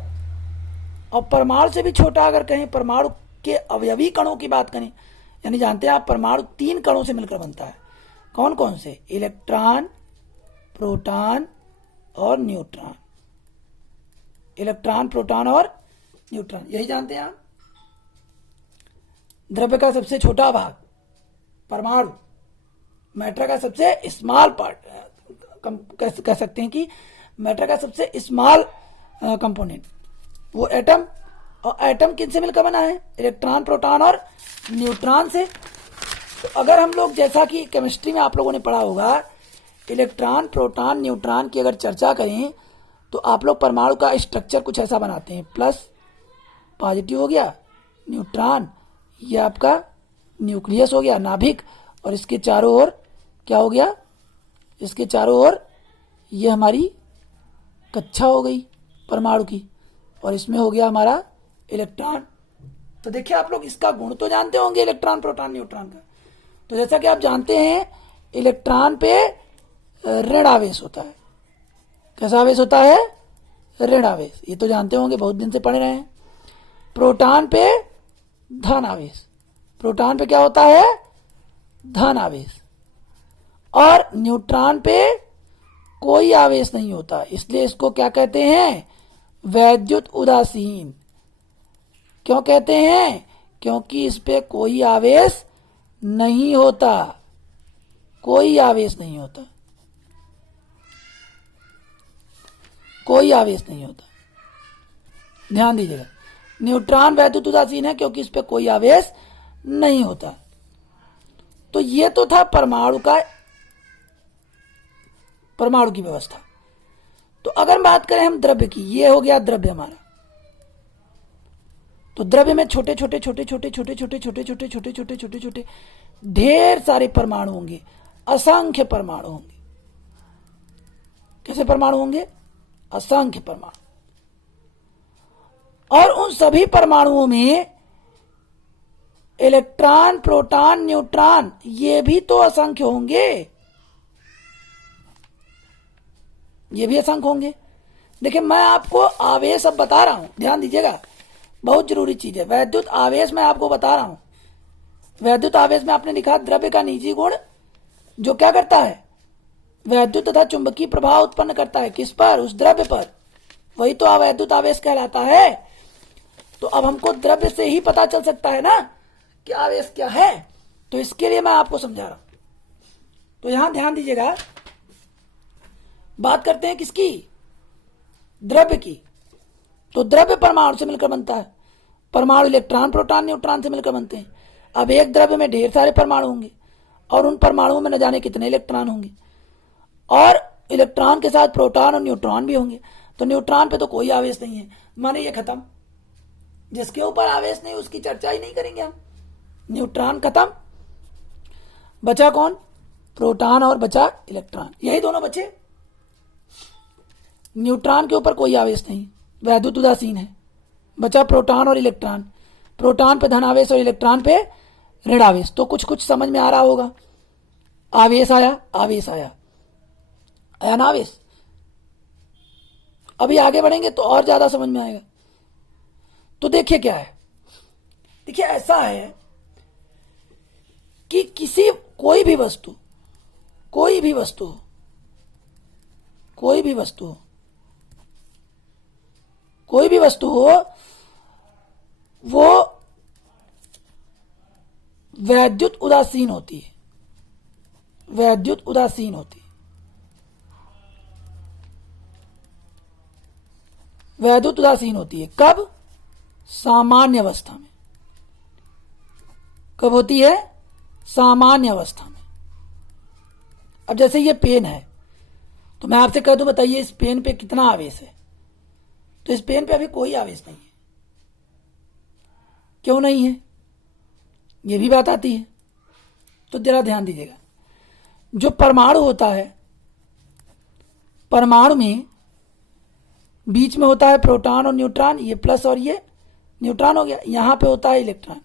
और परमाणु से भी छोटा अगर कहें, परमाणु के अवयवी कणों की बात करें, यानी जानते हैं आप परमाणु 3 कणों से मिलकर बनता है। कौन कौन से? इलेक्ट्रॉन, प्रोटॉन और न्यूट्रॉन, इलेक्ट्रॉन, प्रोटॉन और न्यूट्रॉन, यही जानते हैं आप। द्रव्य का सबसे छोटा भाग परमाणु, मैटर का सबसे स्मॉल पार्ट, कह सकते हैं कि मैटर का सबसे स्मॉल कंपोनेंट वो एटम। और एटम किन से मिलकर बना है? इलेक्ट्रॉन, प्रोटॉन और न्यूट्रॉन से। तो अगर हम लोग, जैसा कि केमिस्ट्री में आप लोगों ने पढ़ा होगा, इलेक्ट्रॉन, प्रोटॉन, न्यूट्रॉन की अगर चर्चा करें तो आप लोग परमाणु का स्ट्रक्चर कुछ ऐसा बनाते हैं, प्लस पॉजिटिव हो गया न्यूट्रॉन, ये आपका न्यूक्लियस हो गया, नाभिक, और इसके चारों ओर क्या हो गया? इसके चारों ओर ये हमारी कक्षा हो गई परमाणु की, और इसमें हो गया हमारा इलेक्ट्रॉन। तो देखिए आप लोग इसका गुण तो जानते होंगे इलेक्ट्रॉन, प्रोटॉन, न्यूट्रॉन का। तो जैसा कि आप जानते हैं इलेक्ट्रॉन पे ऋण आवेश होता है। कैसा आवेश होता है? ऋण आवेश, ये तो जानते होंगे, बहुत दिन से पढ़ रहे हैं। प्रोटॉन पे धन आवेश, प्रोटॉन पे क्या होता है? धन आवेश। और न्यूट्रॉन पे कोई आवेश नहीं होता, इसलिए इसको क्या कहते हैं? वैद्युत उदासीन। क्यों कहते हैं? क्योंकि इस पे कोई आवेश नहीं होता, कोई आवेश नहीं होता, कोई आवेश नहीं होता। ध्यान दीजिएगा, न्यूट्रॉन वैद्युत उदासीन है क्योंकि इस पे कोई आवेश नहीं होता। तो ये तो था परमाणु का, परमाणु की व्यवस्था। तो अगर बात करें हम द्रव्य की, ये हो गया द्रव्य हमारा। तो द्रव्य में छोटे छोटे छोटे छोटे छोटे छोटे छोटे छोटे छोटे छोटे छोटे छोटे ढेर सारे परमाणु होंगे, असंख्य परमाणु होंगे। कैसे परमाणु होंगे? असंख्य परमाणु। और उन सभी परमाणुओं में इलेक्ट्रॉन, प्रोटॉन, न्यूट्रॉन ये भी तो असंख्य होंगे, ये भी असंख्य होंगे। देखिए मैं आपको आवेश अब बता रहा हूं, ध्यान दीजिएगा, बहुत जरूरी चीज है। वैद्युत आवेश मैं आपको बता रहा हूं। वैद्युत आवेश में आपने लिखा द्रव्य का निजी गुण, जो क्या करता है? वैद्युत तथा चुंबकीय प्रभाव उत्पन्न करता है। किस पर? उस द्रव्य पर। वही तो वैद्युत आवेश कहलाता है। तो अब हमको द्रव्य से ही पता चल सकता है ना कि आवेश क्या है। तो इसके लिए मैं आपको समझा रहा हूं। तो यहां ध्यान दीजिएगा, बात करते हैं किसकी? द्रव्य की। तो द्रव्य परमाणु से मिलकर बनता है। परमाणु इलेक्ट्रॉन, प्रोटॉन, न्यूट्रॉन से मिलकर बनते हैं। अब एक द्रव्य में ढेर सारे परमाणु होंगे और उन परमाणुओं में न जाने कितने इलेक्ट्रॉन होंगे, और इलेक्ट्रॉन के साथ प्रोटॉन और न्यूट्रॉन भी होंगे। तो न्यूट्रॉन पे तो कोई आवेश नहीं है, माने ये खत्म। जिसके ऊपर आवेश नहीं उसकी चर्चा ही नहीं करेंगे हम। न्यूट्रॉन खत्म, बचा कौन? प्रोटॉन और बचा इलेक्ट्रॉन, यही दोनों बचे। न्यूट्रॉन के ऊपर कोई आवेश नहीं, वैद्युत उदासीन है। बचा प्रोटॉन और इलेक्ट्रॉन। प्रोटॉन पे धन आवेश और इलेक्ट्रॉन पे ऋण आवेश। तो कुछ कुछ समझ में आ रहा होगा। आवेश आया, आवेश आया, आया ना आवेश। अभी आगे बढ़ेंगे तो और ज्यादा समझ में आएगा। तो देखिए क्या है, देखिए ऐसा है कि किसी कोई भी वस्तु, कोई भी वस्तु, कोई भी वस्तु, कोई भी वस्तु हो, वो वैद्युत उदासीन होती है, वैद्युत उदासीन होती है। वैद्युत उदासीन होती है कब? सामान्य अवस्था में। कब होती है? सामान्य अवस्था में। अब जैसे ये पेन है, तो मैं आपसे कह दूं बताइए इस पेन पे कितना आवेश है? तो इस पेन पे अभी कोई आवेश नहीं है। क्यों नहीं है? ये भी बात आती है। तो जरा ध्यान दीजिएगा, जो परमाणु होता है, परमाणु में बीच में होता है प्रोटॉन और न्यूट्रॉन, ये प्लस और ये न्यूट्रॉन हो गया। यहां पे होता है इलेक्ट्रॉन।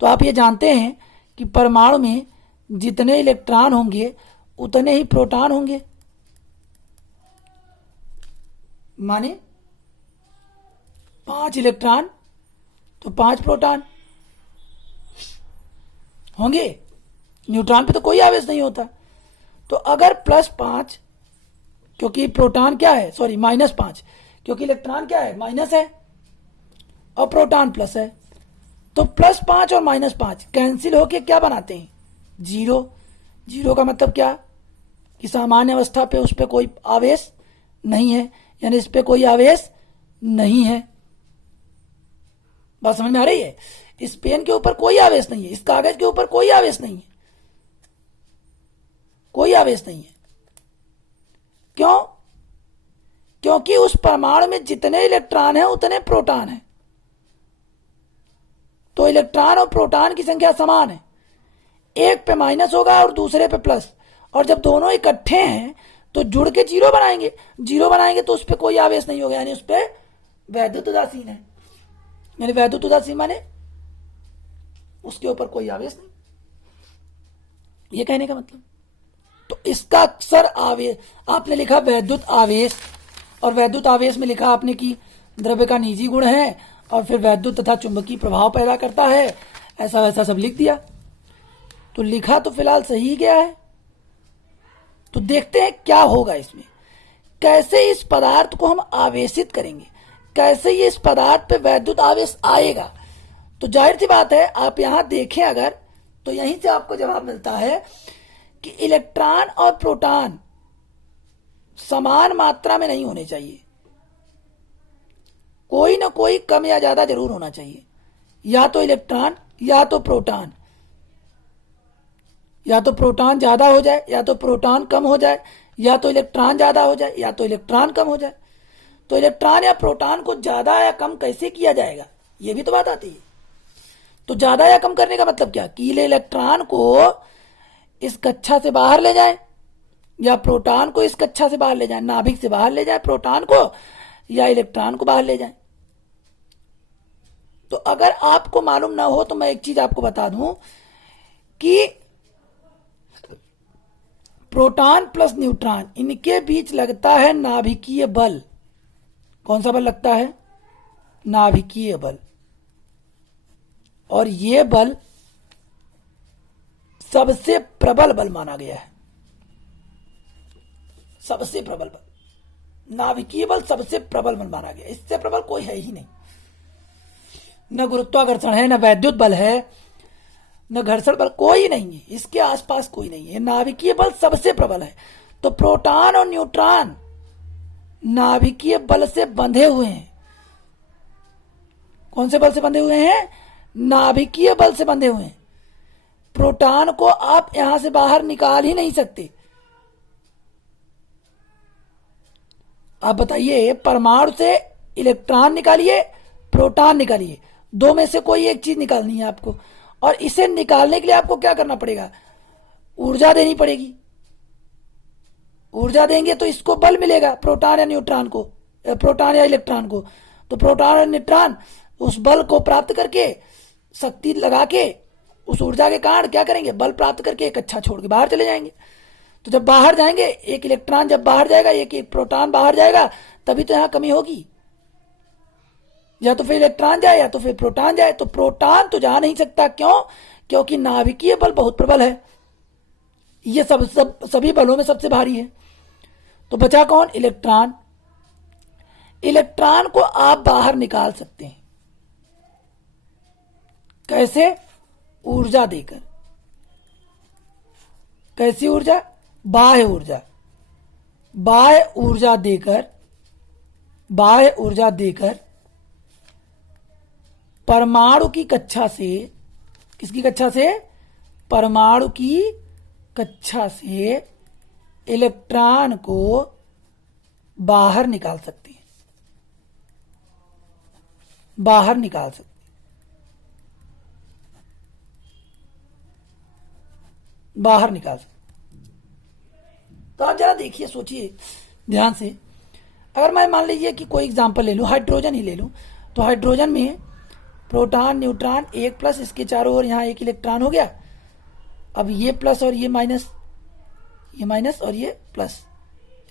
तो आप ये जानते हैं कि परमाणु में जितने इलेक्ट्रॉन होंगे उतने ही प्रोटॉन होंगे। माने 5 इलेक्ट्रॉन तो 5 प्रोटॉन होंगे। न्यूट्रॉन पे तो कोई आवेश नहीं होता। तो अगर +5 क्योंकि प्रोटॉन क्या है, सॉरी -5, क्योंकि इलेक्ट्रॉन क्या है, माइनस है और प्रोटॉन प्लस है। तो +5 और -5 कैंसिल होके क्या बनाते हैं, 0। 0 का मतलब क्या कि सामान्य अवस्था पे उस पर कोई आवेश नहीं है, यानी इस पे कोई आवेश नहीं है। बात समझ में आ रही है? इस पेन के ऊपर कोई आवेश नहीं है, इस कागज के ऊपर कोई आवेश नहीं है, कोई आवेश नहीं है। क्यों? क्योंकि उस परमाणु में जितने इलेक्ट्रॉन है उतने प्रोटॉन है। तो इलेक्ट्रॉन और प्रोटॉन की संख्या समान है, एक पे माइनस होगा और दूसरे पे प्लस, और जब दोनों इकट्ठे हैं तो जुड़ के 0 बनाएंगे। 0 बनाएंगे तो उस पर कोई आवेश नहीं होगा, यानी उस पर वैद्युत उदासीन है। यानी वैद्युत उदासीन माने उसके ऊपर कोई आवेश नहीं, ये कहने का मतलब। तो इसका अक्सर आवेश आपने लिखा वैद्युत आवेश, और वैद्युत आवेश में लिखा आपने कि द्रव्य का निजी गुण है और फिर वैद्युत तथा चुंबकीय प्रभाव पैदा करता है, ऐसा वैसा सब लिख दिया। तो लिखा तो फिलहाल सही ही गया है। तो देखते हैं क्या होगा इसमें, कैसे इस पदार्थ को हम आवेशित करेंगे, कैसे ये इस पदार्थ पे वैद्युत आवेश आएगा। तो जाहिर सी बात है, आप यहां देखें अगर, तो यहीं से आपको जवाब मिलता है कि इलेक्ट्रॉन और प्रोटॉन समान मात्रा में नहीं होने चाहिए, कोई ना कोई कम या ज्यादा जरूर होना चाहिए। या तो इलेक्ट्रॉन या तो प्रोटॉन, या तो प्रोटॉन ज्यादा हो जाए या तो प्रोटॉन कम हो जाए, या तो इलेक्ट्रॉन ज्यादा हो जाए या तो इलेक्ट्रॉन कम हो जाए। तो इलेक्ट्रॉन या प्रोटॉन को ज्यादा या कम कैसे किया जाएगा, ये भी तो बात आती है। तो ज्यादा या कम करने का मतलब क्या, कि इलेक्ट्रॉन को इस कक्षा से बाहर ले जाए या प्रोटॉन को इस कक्षा से बाहर ले जाए, नाभिक से बाहर ले जाए प्रोटॉन को, या इलेक्ट्रॉन को बाहर ले जाए। तो अगर आपको मालूम ना हो तो मैं एक चीज आपको बता दूं कि प्रोटॉन प्लस न्यूट्रॉन, इनके बीच लगता है नाभिकीय बल। कौन सा बल लगता है, नाभिकीय बल। और ये बल सबसे प्रबल बल माना गया है, सबसे प्रबल बल, नाभिकीय बल सबसे प्रबल बल माना गया। इससे प्रबल कोई है ही नहीं, न गुरुत्वाकर्षण है, न वैद्युत बल है, न घर्षण बल, कोई नहीं है, इसके आसपास कोई नहीं है। नाभिकीय बल सबसे प्रबल है। तो प्रोटॉन और न्यूट्रॉन नाभिकीय बल से बंधे हुए हैं। कौन से बल से बंधे हुए हैं, नाभिकीय बल से बंधे हुए हैं। प्रोटॉन को आप यहां से बाहर निकाल ही नहीं सकते। आप बताइए, परमाणु से इलेक्ट्रॉन निकालिए, प्रोटॉन निकालिए, दो में से कोई एक चीज निकालनी है आपको, और इसे निकालने के लिए आपको क्या करना पड़ेगा, ऊर्जा देनी पड़ेगी। ऊर्जा देंगे तो इसको बल मिलेगा, प्रोटॉन या न्यूट्रॉन को, प्रोटॉन या इलेक्ट्रॉन को। तो प्रोटॉन और न्यूट्रॉन उस बल को प्राप्त करके, शक्ति लगा के, उस ऊर्जा के कारण क्या करेंगे, बल प्राप्त करके एक कक्षा छोड़ के बाहर चले जाएंगे। तो जब बाहर जाएंगे, एक इलेक्ट्रॉन जब बाहर जाएगा, एक प्रोटॉन बाहर जाएगा, तभी तो यहां कमी होगी। या तो फिर इलेक्ट्रॉन जाए या तो फिर प्रोटॉन जाए। तो प्रोटॉन तो जा नहीं सकता, क्यों, क्योंकि नाभिकीय बल बहुत प्रबल है, ये सभी बलों में सबसे भारी है। तो बचा कौन, इलेक्ट्रॉन। इलेक्ट्रॉन को आप बाहर निकाल सकते हैं, कैसे, ऊर्जा देकर। कैसी ऊर्जा, बाह्य ऊर्जा। बाह्य ऊर्जा देकर, बाह्य ऊर्जा देकर परमाणु की कक्षा से, किसकी कक्षा से, परमाणु की कक्षा से इलेक्ट्रॉन को बाहर निकाल सकते हैं, बाहर निकाल सकते हैं। बाहर निकाल सकते। तो आप जरा देखिए, सोचिए ध्यान से। अगर मैं मान लीजिए कि कोई एग्जांपल ले लूं, हाइड्रोजन ही ले लूं, तो हाइड्रोजन में प्रोटॉन, न्यूट्रॉन, एक प्लस, इसके चारों ओर यहां एक इलेक्ट्रॉन हो गया। अब ये प्लस और ये माइनस, ये माइनस और ये प्लस,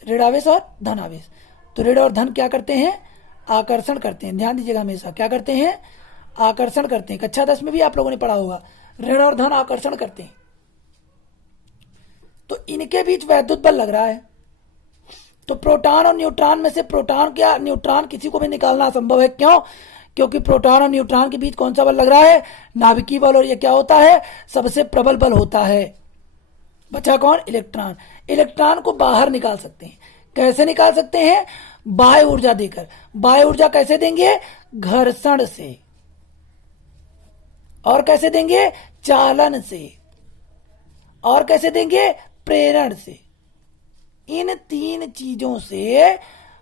ऋण आवेश और धन आवेश। तो ऋण और धन क्या करते हैं, आकर्षण करते हैं। ध्यान दीजिएगा, हमेशा क्या करते हैं, आकर्षण करते हैं। कक्षा 10 में भी आप लोगों ने पढ़ा होगा, ऋण और धन आकर्षण करते हैं। तो इनके बीच वैद्युत बल लग रहा है, तो प्रोटॉन और न्यूट्रॉन में से प्रोटॉन क्या न्यूट्रॉन किसी को भी निकालना असंभव है। क्यों? क्योंकि प्रोटॉन और न्यूट्रॉन के बीच कौन सा बल लग रहा है? नाभिकीय बल। और ये क्या होता है? सबसे प्रबल बल होता है। बचा कौन? इलेक्ट्रॉन। इलेक्ट्रॉन को बाहर निकाल सकते हैं। कैसे निकाल सकते हैं? बाह्य ऊर्जा देकर। बाह्य ऊर्जा कैसे देंगे? घर्षण से। और कैसे देंगे? चालन से। और कैसे देंगे? प्रेरण से। इन 3 चीजों से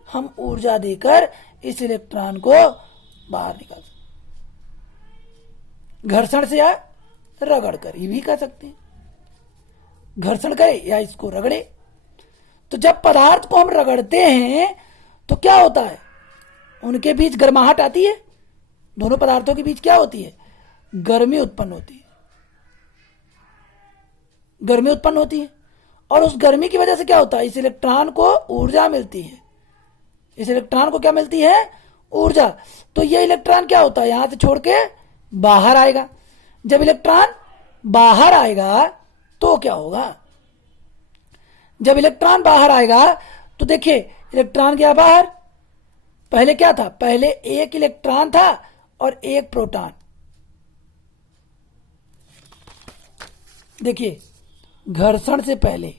हम ऊर्जा देकर इस इलेक्ट्रॉन को बाहर निकाल सकते। घर्षण से या रगड़ कर, ये भी कर सकते हैं। घर्षण करे या इसको रगड़े। तो जब पदार्थ को हम रगड़ते हैं तो क्या होता है? उनके बीच गर्माहट आती है। दोनों पदार्थों के बीच क्या होती है? गर्मी उत्पन्न होती है। गर्मी उत्पन्न होती है। और उस गर्मी की वजह से क्या होता है? इस इलेक्ट्रॉन को ऊर्जा मिलती है। इस इलेक्ट्रॉन को क्या मिलती है? ऊर्जा। तो ये इलेक्ट्रॉन क्या होता है? यहां से छोड़ के बाहर आएगा। जब इलेक्ट्रॉन बाहर आएगा तो क्या होगा? जब इलेक्ट्रॉन बाहर आएगा तो देखिए, इलेक्ट्रॉन गया बाहर। पहले क्या था? पहले एक इलेक्ट्रॉन था और एक प्रोटॉन। देखिए, घर्षण से पहले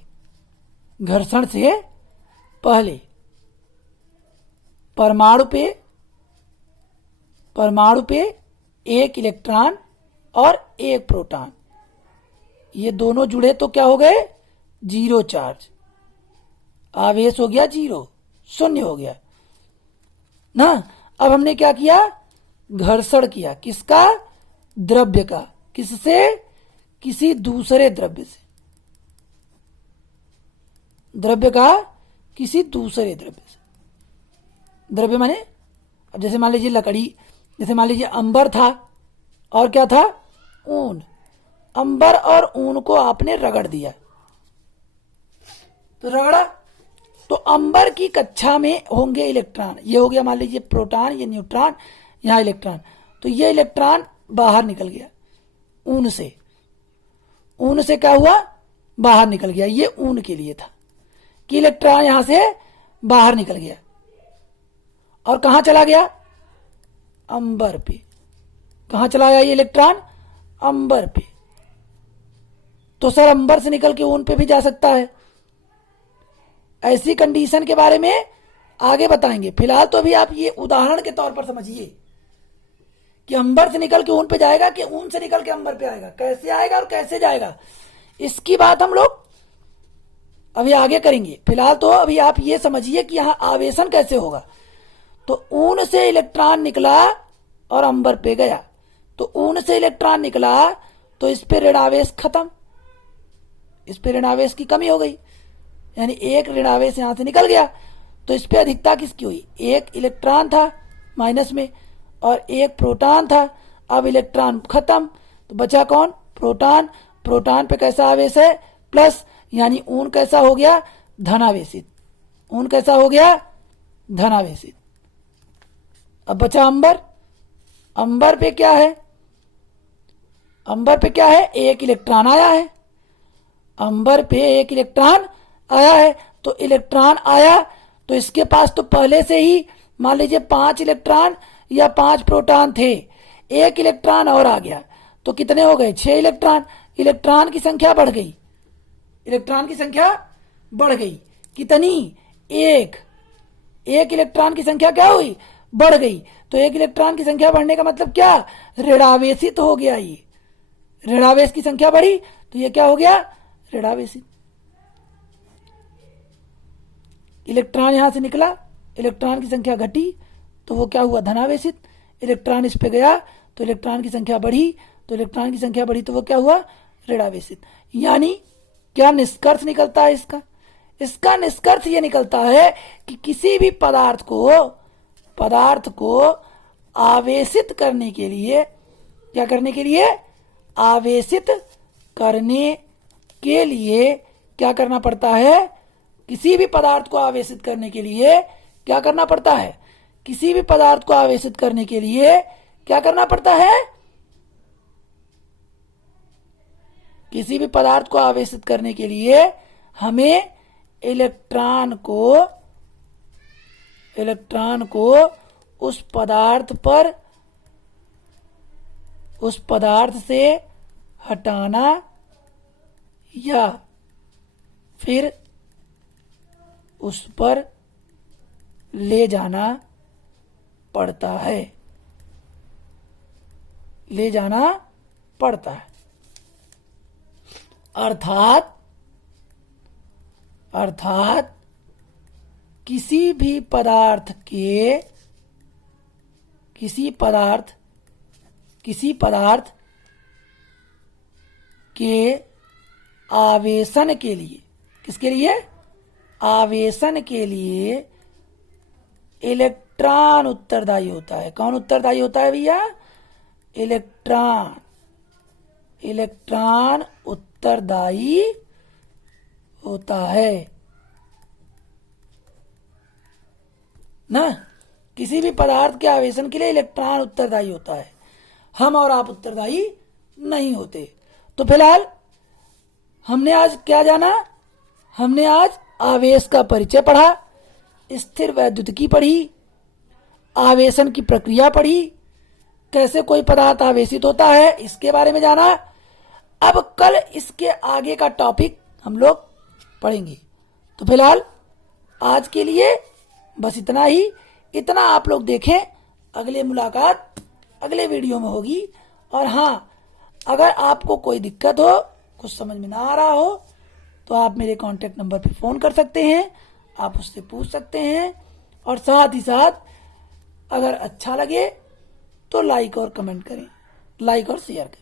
परमाणु पे एक इलेक्ट्रॉन और एक प्रोटॉन, ये दोनों जुड़े तो क्या हो गए? 0 चार्ज। आवेश हो गया 0, शून्य हो गया ना। अब हमने क्या किया? घर्षण किया। किसका? द्रव्य का। किससे? किसी दूसरे द्रव्य से। द्रव्य का किसी दूसरे द्रव्य से। द्रव्य माने, अब जैसे मान लीजिए लकड़ी, जैसे मान लीजिए अंबर था और क्या था? ऊन। अंबर और ऊन को आपने रगड़ दिया, तो रगड़ा तो अंबर की कक्षा में होंगे इलेक्ट्रॉन। ये हो गया मान लीजिए प्रोटॉन, ये न्यूट्रॉन, यहां इलेक्ट्रॉन। तो ये इलेक्ट्रॉन बाहर निकल गया ऊन से। ऊन से क्या हुआ? बाहर निकल गया। ये ऊन के लिए था कि इलेक्ट्रॉन यहां से बाहर निकल गया और कहां चला गया? अंबर पे। कहां चला गया ये इलेक्ट्रॉन? अंबर पे। तो सर अंबर से निकल के ऊन पे भी जा सकता है। ऐसी कंडीशन के बारे में आगे बताएंगे। फिलहाल तो अभी आप ये उदाहरण के तौर पर समझिए कि अंबर से निकल के ऊन पे जाएगा कि ऊन से निकल के अंबर पे आएगा, कैसे आएगा और कैसे जाएगा, इसकी बात हम लोग अभी आगे करेंगे। फिलहाल तो अभी आप ये समझिए कि यहां आवेशन कैसे होगा। तो ऊन से इलेक्ट्रॉन निकला और अंबर पे गया। तो ऊन से इलेक्ट्रॉन निकला तो इस पे ऋणावेश खत्म, इस पे ऋणावेश की कमी हो गई, यानी एक ऋणावेश यहां से निकल गया। तो इस पे अधिकता किसकी हुई? एक इलेक्ट्रॉन था माइनस में और एक प्रोटॉन था। अब इलेक्ट्रॉन खत्म तो बचा कौन? प्रोटॉन। प्रोटॉन पे कैसा आवेश है? प्लस, यानी ऊन कैसा हो गया? धनावेशित। ऊन कैसा हो गया? धनावेशित। अब बचा अंबर। अंबर पे क्या है? अंबर पे क्या है? एक इलेक्ट्रॉन आया है। अंबर पे एक इलेक्ट्रॉन आया है। तो इलेक्ट्रॉन आया तो इसके पास तो पहले से ही मान लीजिए 5 इलेक्ट्रॉन या 5 प्रोटॉन थे। एक इलेक्ट्रॉन और आ गया तो कितने हो गए? 6 इलेक्ट्रॉन। इलेक्ट्रॉन की संख्या बढ़ गई। इलेक्ट्रॉन की संख्या बढ़ गई। कितनी? एक। एक इलेक्ट्रॉन की संख्या क्या हुई? बढ़ गई। तो एक इलेक्ट्रॉन की संख्या बढ़ने का मतलब क्या? ऋणावेशित हो गया। ये ऋणावेश की संख्या बढ़ी तो ये क्या हो गया? ऋणावेशित। इलेक्ट्रॉन यहां से निकला, इलेक्ट्रॉन की संख्या घटी तो वो क्या हुआ? धनावेशित। इलेक्ट्रॉन इस पे गया तो इलेक्ट्रॉन की संख्या बढ़ी, तो इलेक्ट्रॉन की संख्या बढ़ी तो वो क्या हुआ? ऋणावेशित। यानी क्या निष्कर्ष निकलता है इसका? इसका निष्कर्ष ये निकलता है कि किसी भी पदार्थ को आवेशित करने के लिए, क्या करने के लिए? आवेशित करने के लिए क्या करना पड़ता है? किसी भी पदार्थ को आवेशित करने के लिए क्या करना पड़ता है? किसी भी पदार्थ को आवेशित करने के लिए क्या करना पड़ता है? किसी भी पदार्थ को आवेशित करने के लिए हमें इलेक्ट्रॉन को इलेक्ट्रॉन को उस पदार्थ से हटाना या फिर उस पर ले जाना पड़ता है। ले जाना पड़ता है। अर्थात किसी पदार्थ के आवेशन के लिए, किसके लिए? आवेशन के लिए इलेक्ट्रॉन उत्तरदायी होता है। कौन उत्तरदायी होता है भैया? इलेक्ट्रॉन उत्तरदायी होता है ना। किसी भी पदार्थ के आवेशन के लिए इलेक्ट्रॉन उत्तरदायी होता है, हम और आप उत्तरदायी नहीं होते। तो फिलहाल हमने आज क्या जाना? हमने आज आवेश का परिचय पढ़ा, स्थिर वैद्युतिकी पढ़ी, आवेशन की प्रक्रिया पढ़ी, कैसे कोई पदार्थ आवेशित होता है इसके बारे में जाना। अब कल इसके आगे का टॉपिक हम लोग पढ़ेंगे। तो फिलहाल आज के लिए बस इतना ही। इतना आप लोग देखें, अगले मुलाकात अगले वीडियो में होगी। और हाँ, अगर आपको कोई दिक्कत हो, कुछ समझ में ना आ रहा हो, तो आप मेरे कांटेक्ट नंबर पे फ़ोन कर सकते हैं, आप उससे पूछ सकते हैं। और साथ ही साथ अगर अच्छा लगे तो लाइक और कमेंट करें, लाइक और शेयर करें।